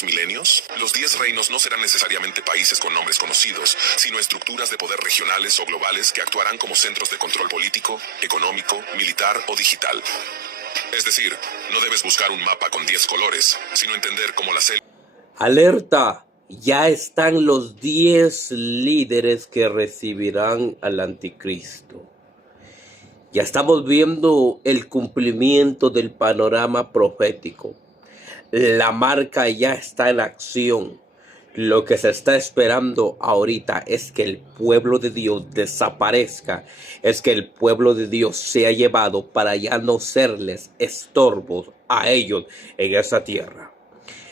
2 milenios, los 10 reinos no serán necesariamente países con nombres conocidos, sino estructuras de poder regionales o globales que actuarán como centros de control político, económico, militar o digital. Es decir, no debes buscar un mapa con 10 colores, sino entender cómo las élites... Alerta, ya están los 10 líderes que recibirán al anticristo. Ya estamos viendo el cumplimiento del panorama profético. La marca ya está en acción. Lo que se está esperando ahorita es que el pueblo de Dios desaparezca, es que el pueblo de Dios sea llevado para ya no serles estorbos a ellos en esa tierra.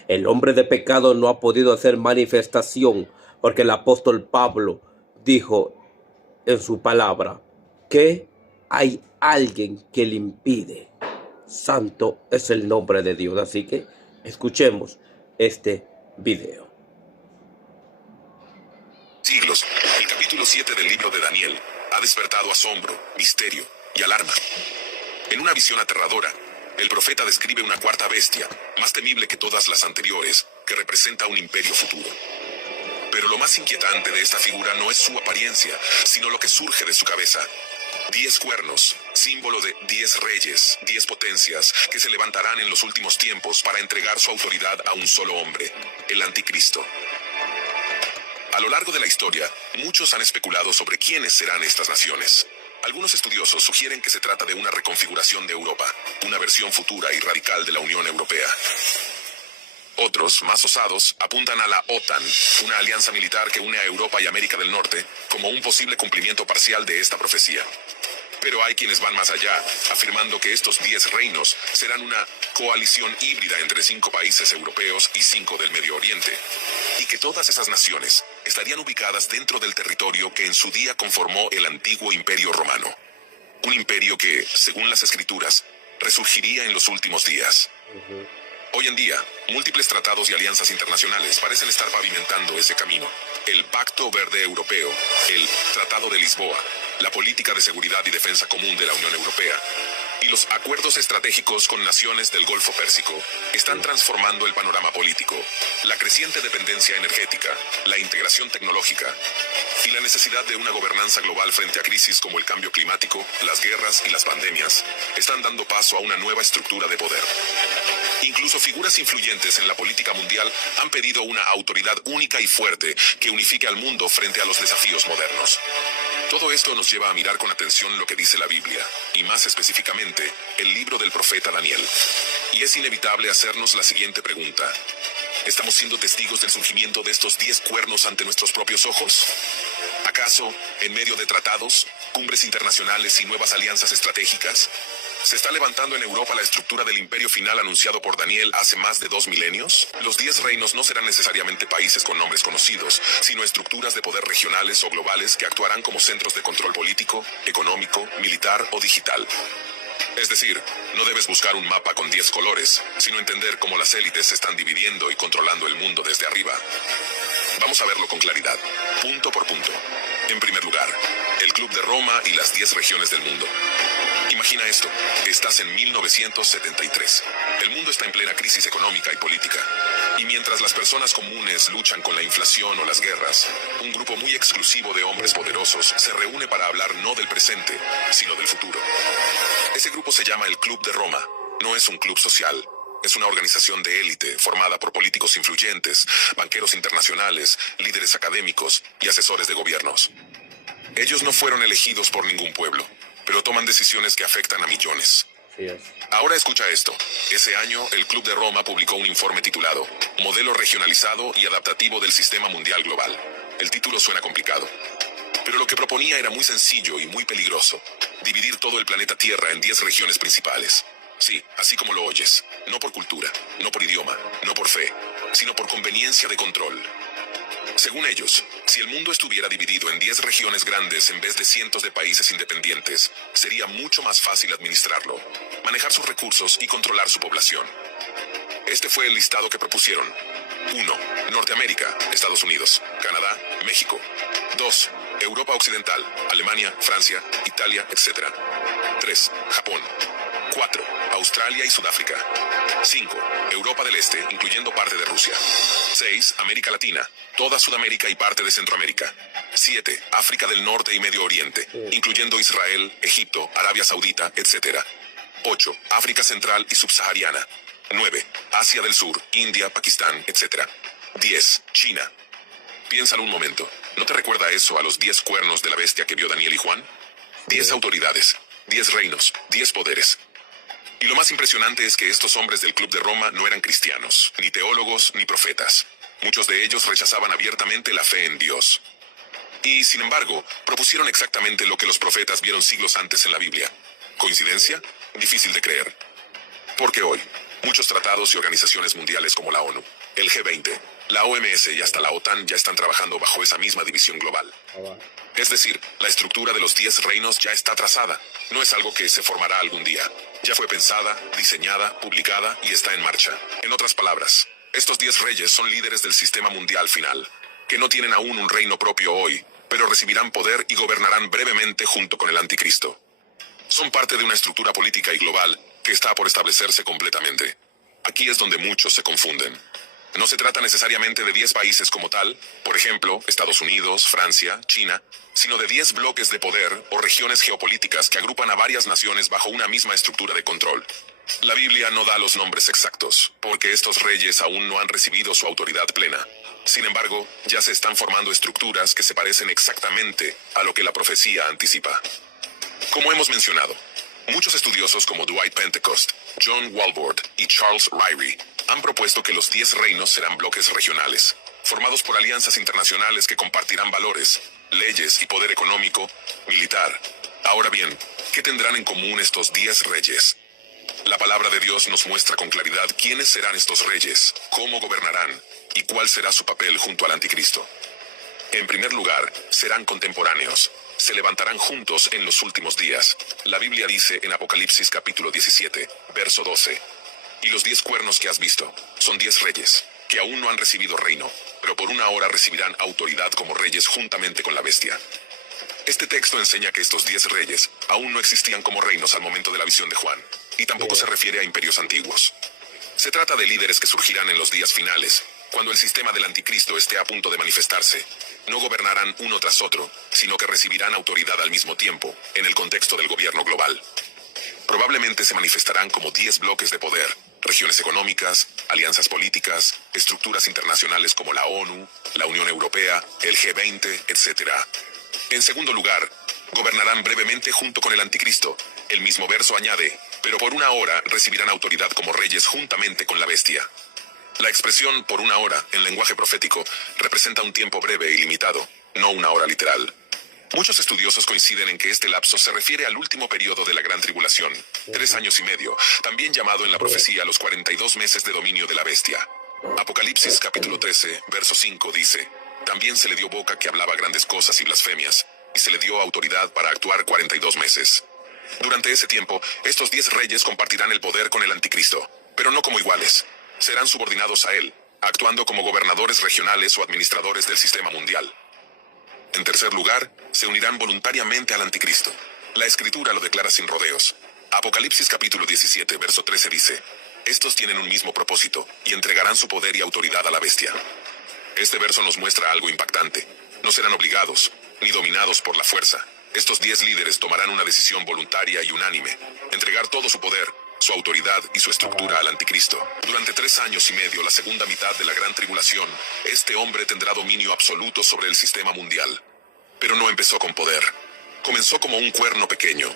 El hombre de pecado no ha podido hacer manifestación porque el apóstol Pablo dijo en su palabra que hay alguien que le impide. Santo es el nombre de Dios. Así que escuchemos este video. Siglos, el capítulo 7 del libro de Daniel ha despertado asombro, misterio y alarma. En una visión aterradora, el profeta describe una cuarta bestia, más temible que todas las anteriores, que representa un imperio futuro. Pero lo más inquietante de esta figura no es su apariencia, sino lo que surge de su cabeza. 10 cuernos, símbolo de 10 reyes, 10 potencias, que se levantarán en los últimos tiempos para entregar su autoridad a un solo hombre, el anticristo. A lo largo de la historia, muchos han especulado sobre quiénes serán estas naciones. Algunos estudiosos sugieren que se trata de una reconfiguración de Europa, una versión futura y radical de la Unión Europea. Otros, más osados, apuntan a la OTAN, una alianza militar que une a Europa y América del Norte, como un posible cumplimiento parcial de esta profecía. Pero hay quienes van más allá, afirmando que estos 10 reinos serán una coalición híbrida entre 5 países europeos y 5 del Medio Oriente, y que todas esas naciones estarían ubicadas dentro del territorio que en su día conformó el antiguo Imperio Romano. Un imperio que, según las Escrituras, resurgiría en los últimos días. Hoy en día, múltiples tratados y alianzas internacionales parecen estar pavimentando ese camino. El Pacto Verde Europeo, el Tratado de Lisboa, la Política de Seguridad y Defensa Común de la Unión Europea y los acuerdos estratégicos con naciones del Golfo Pérsico están transformando el panorama político. La creciente dependencia energética, la integración tecnológica y la necesidad de una gobernanza global frente a crisis como el cambio climático, las guerras y las pandemias están dando paso a una nueva estructura de poder. Incluso figuras influyentes en la política mundial han pedido una autoridad única y fuerte que unifique al mundo frente a los desafíos modernos. Todo esto nos lleva a mirar con atención lo que dice la Biblia, y más específicamente, el libro del profeta Daniel. Y es inevitable hacernos la siguiente pregunta. ¿Estamos siendo testigos del surgimiento de estos 10 cuernos ante nuestros propios ojos? ¿Acaso, en medio de tratados, cumbres internacionales y nuevas alianzas estratégicas, se está levantando en Europa la estructura del imperio final anunciado por Daniel hace más de 2 milenios? Los 10 reinos no serán necesariamente países con nombres conocidos, sino estructuras de poder regionales o globales que actuarán como centros de control político, económico, militar o digital. Es decir, no debes buscar un mapa con 10 colores, sino entender cómo las élites se están dividiendo y controlando el mundo desde arriba. Vamos a verlo con claridad, punto por punto. En primer lugar, el Club de Roma y las 10 regiones del mundo. Imagina esto, estás en 1973. El mundo está en plena crisis económica y política. Y mientras las personas comunes luchan con la inflación o las guerras, un grupo muy exclusivo de hombres poderosos se reúne para hablar no del presente, sino del futuro. Ese grupo se llama el Club de Roma. No es un club social. Es una organización de élite formada por políticos influyentes, banqueros internacionales, líderes académicos y asesores de gobiernos. Ellos no fueron elegidos por ningún pueblo, pero toman decisiones que afectan a millones. Ahora escucha esto. Ese año, el Club de Roma publicó un informe titulado Modelo regionalizado y adaptativo del sistema mundial global. El título suena complicado, pero lo que proponía era muy sencillo y muy peligroso. Dividir todo el planeta Tierra en 10 regiones principales. Sí, así como lo oyes. No por cultura, no por idioma, no por fe, sino por conveniencia de control. Según ellos, si el mundo estuviera dividido en 10 regiones grandes en vez de cientos de países independientes, sería mucho más fácil administrarlo, manejar sus recursos y controlar su población. Este fue el listado que propusieron. 1. Norteamérica, Estados Unidos, Canadá, México. 2. Europa Occidental, Alemania, Francia, Italia, etc. 3. Japón. 4. Australia y Sudáfrica. 5. Europa del Este, incluyendo parte de Rusia. 6. América Latina, toda Sudamérica y parte de Centroamérica. 7. África del Norte y Medio Oriente, incluyendo Israel, Egipto, Arabia Saudita, etc. 8. África Central y Subsahariana. 9. Asia del Sur, India, Pakistán, etc. 10. China. Piénsalo un momento. ¿No te recuerda eso a los 10 cuernos de la bestia que vio Daniel y Juan? 10 autoridades, 10 reinos, 10 poderes. Y lo más impresionante es que estos hombres del Club de Roma no eran cristianos, ni teólogos, ni profetas. Muchos de ellos rechazaban abiertamente la fe en Dios. Y, sin embargo, propusieron exactamente lo que los profetas vieron siglos antes en la Biblia. ¿Coincidencia? Difícil de creer. Porque hoy, muchos tratados y organizaciones mundiales como la ONU, el G20, la OMS y hasta la OTAN ya están trabajando bajo esa misma división global. Es decir, la estructura de los 10 reinos ya está trazada. No es algo que se formará algún día. Ya fue pensada, diseñada, publicada y está en marcha. En otras palabras, estos 10 reyes son líderes del sistema mundial final, que no tienen aún un reino propio hoy, pero recibirán poder y gobernarán brevemente junto con el anticristo. Son parte de una estructura política y global que está por establecerse completamente. Aquí es donde muchos se confunden. No se trata necesariamente de 10 países como tal, por ejemplo, Estados Unidos, Francia, China, sino de 10 bloques de poder o regiones geopolíticas que agrupan a varias naciones bajo una misma estructura de control. La Biblia no da los nombres exactos, porque estos reyes aún no han recibido su autoridad plena. Sin embargo, ya se están formando estructuras que se parecen exactamente a lo que la profecía anticipa. Como hemos mencionado, muchos estudiosos como Dwight Pentecost, John Walvoord y Charles Ryrie han propuesto que los 10 reinos serán bloques regionales, formados por alianzas internacionales que compartirán valores, leyes y poder económico, militar. Ahora bien, ¿qué tendrán en común estos 10 reyes? La palabra de Dios nos muestra con claridad quiénes serán estos reyes, cómo gobernarán y cuál será su papel junto al anticristo. En primer lugar, serán contemporáneos. Se levantarán juntos en los últimos días. La Biblia dice en Apocalipsis capítulo 17, verso 12. Y los 10 cuernos que has visto son 10 reyes, que aún no han recibido reino, pero por una hora recibirán autoridad como reyes juntamente con la bestia. Este texto enseña que estos 10 reyes aún no existían como reinos al momento de la visión de Juan, y tampoco se refiere a imperios antiguos. Se trata de líderes que surgirán en los días finales, cuando el sistema del anticristo esté a punto de manifestarse. No gobernarán uno tras otro, sino que recibirán autoridad al mismo tiempo, en el contexto del gobierno global. Probablemente se manifestarán como 10 bloques de poder, regiones económicas, alianzas políticas, estructuras internacionales como la ONU, la Unión Europea, el G20, etc. En segundo lugar, gobernarán brevemente junto con el anticristo. El mismo verso añade, pero por una hora recibirán autoridad como reyes juntamente con la bestia. La expresión por una hora en lenguaje profético representa un tiempo breve y limitado, no una hora literal. Muchos estudiosos coinciden en que este lapso se refiere al último periodo de la Gran Tribulación, 3 años y medio, también llamado en la profecía los 42 meses de dominio de la bestia. Apocalipsis capítulo 13, verso 5 dice, también se le dio boca que hablaba grandes cosas y blasfemias, y se le dio autoridad para actuar 42 meses. Durante ese tiempo, estos 10 reyes compartirán el poder con el anticristo, pero no como iguales. Serán subordinados a él, actuando como gobernadores regionales o administradores del sistema mundial. En tercer lugar, se unirán voluntariamente al anticristo. La escritura lo declara sin rodeos. Apocalipsis capítulo 17, verso 13 dice, estos tienen un mismo propósito, y entregarán su poder y autoridad a la bestia. Este verso nos muestra algo impactante. No serán obligados, ni dominados por la fuerza. Estos 10 líderes tomarán una decisión voluntaria y unánime, entregar todo su poder, su autoridad y su estructura al anticristo. Durante 3 años y medio, la segunda mitad de la Gran Tribulación, este hombre tendrá dominio absoluto sobre el sistema mundial. Pero no empezó con poder. Comenzó como un cuerno pequeño.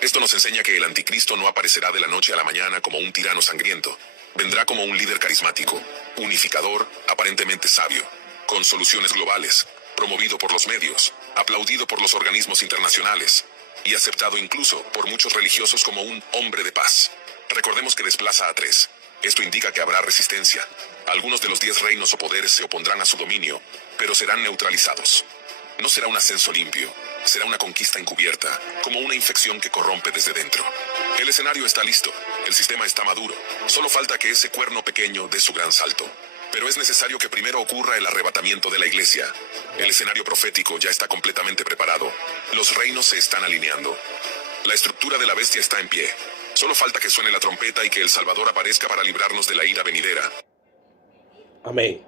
Esto nos enseña que el anticristo no aparecerá de la noche a la mañana como un tirano sangriento. Vendrá como un líder carismático, unificador, aparentemente sabio, con soluciones globales, promovido por los medios, aplaudido por los organismos internacionales, y aceptado incluso por muchos religiosos como un hombre de paz. Recordemos que desplaza a 3. Esto indica que habrá resistencia. Algunos de los 10 reinos o poderes se opondrán a su dominio, pero serán neutralizados. No será un ascenso limpio, será una conquista encubierta, como una infección que corrompe desde dentro. El escenario está listo, el sistema está maduro, solo falta que ese cuerno pequeño dé su gran salto. Pero es necesario que primero ocurra el arrebatamiento de la iglesia. El escenario profético ya está completamente preparado. Los reinos se están alineando. La estructura de la bestia está en pie. Solo falta que suene la trompeta y que el Salvador aparezca para librarnos de la ira venidera. Amén.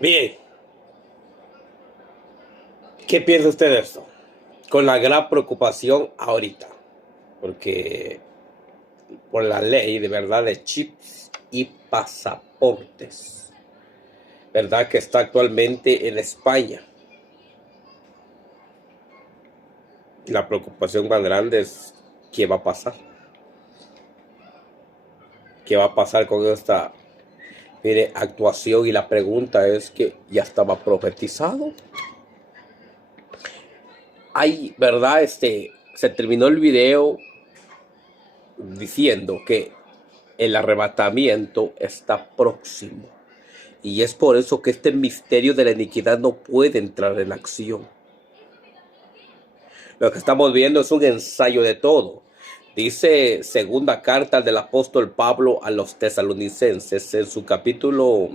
Bien. ¿Qué piensa usted de esto? Con la gran preocupación ahorita. Porque por la ley de verdad de chips y pasaportes, verdad que está actualmente en España. La preocupación más grande es qué va a pasar. ¿Qué va a pasar con esta, mire, actuación? Y la pregunta es que ya estaba profetizado. Hay, verdad, se terminó el video diciendo que el arrebatamiento está próximo. Y es por eso que este misterio de la iniquidad no puede entrar en acción. Lo que estamos viendo es un ensayo de todo. Dice segunda carta del apóstol Pablo a los tesalonicenses en su capítulo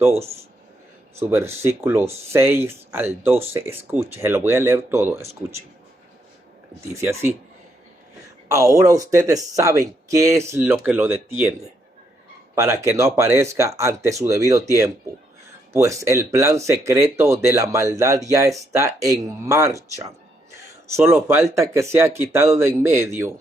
2, su versículo 6 al 12. Escuche, se lo voy a leer todo, escuche. Dice así: ahora ustedes saben qué es lo que lo detiene, para que no aparezca ante su debido tiempo, pues el plan secreto de la maldad ya está en marcha. Solo falta que sea quitado de en medio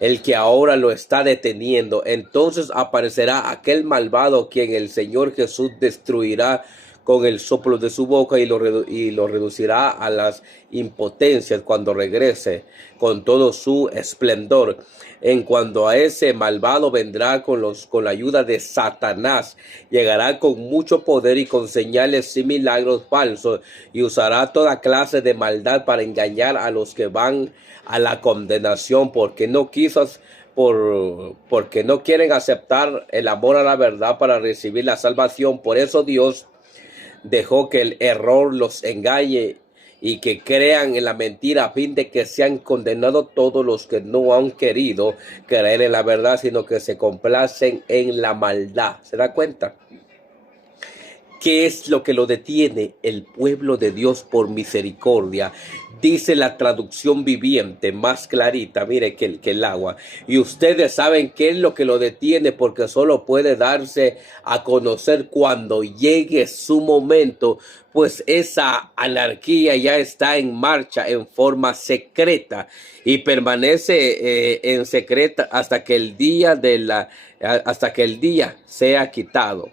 el que ahora lo está deteniendo. Entonces aparecerá aquel malvado quien el Señor Jesús destruirá con el soplo de su boca y lo reducirá a las impotencias cuando regrese con todo su esplendor. En cuanto a ese malvado vendrá con la ayuda de Satanás, llegará con mucho poder y con señales y milagros falsos, y usará toda clase de maldad para engañar a los que van a la condenación, porque no quieren aceptar el amor a la verdad para recibir la salvación. Por eso Dios dejó que el error los engañe y que crean en la mentira, a fin de que sean condenados todos los que no han querido creer en la verdad, sino que se complacen en la maldad. ¿Se da cuenta? ¿Qué es lo que lo detiene? El pueblo de Dios por misericordia. Dice la traducción viviente más clarita, mire, que el agua. Y ustedes saben qué es lo que lo detiene, porque solo puede darse a conocer cuando llegue su momento, pues esa anarquía ya está en marcha en forma secreta y permanece en secreta hasta que el día sea quitado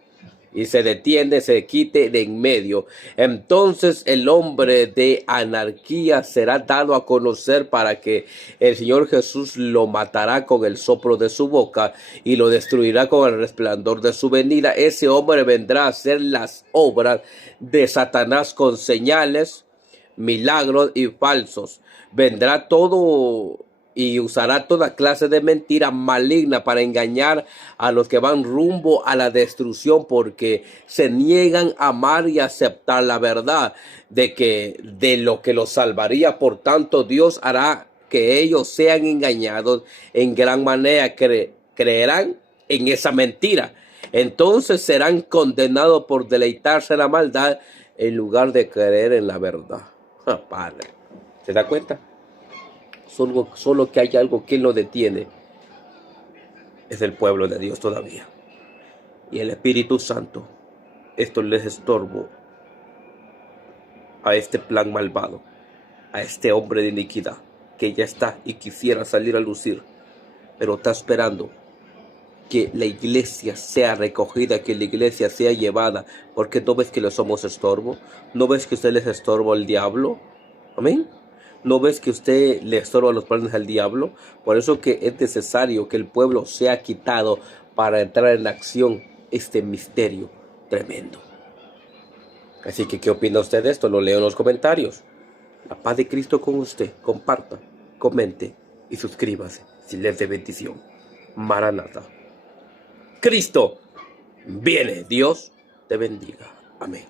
y se detiene, se quite de en medio. Entonces el hombre de anarquía será dado a conocer, para que el Señor Jesús lo matará con el soplo de su boca y lo destruirá con el resplandor de su venida. Ese hombre vendrá a hacer las obras de Satanás con señales, milagros y falsos. Vendrá todo y usará toda clase de mentira maligna para engañar a los que van rumbo a la destrucción, porque se niegan a amar y aceptar la verdad de lo que los salvaría. Por tanto, Dios hará que ellos sean engañados en gran manera, creerán en esa mentira. Entonces serán condenados por deleitarse en la maldad en lugar de creer en la verdad. Padre, ¿se da cuenta? Solo que hay algo que lo detiene. Es el pueblo de Dios todavía. Y el Espíritu Santo. Esto les estorbo a este plan malvado, a este hombre de iniquidad, que ya está y quisiera salir a lucir, pero está esperando que la iglesia sea recogida, que la iglesia sea llevada. Porque ¿no ves que le somos estorbo? ¿No ves que usted les estorbo al diablo? Amén. ¿No ves que usted le estorba los planes al diablo? Por eso que es necesario que el pueblo sea quitado para entrar en acción este misterio tremendo. Así que, ¿qué opina usted de esto? Lo leo en los comentarios. La paz de Cristo con usted. Comparta, comente y suscríbase si les de bendición. Maranata. Cristo viene. Dios te bendiga. Amén.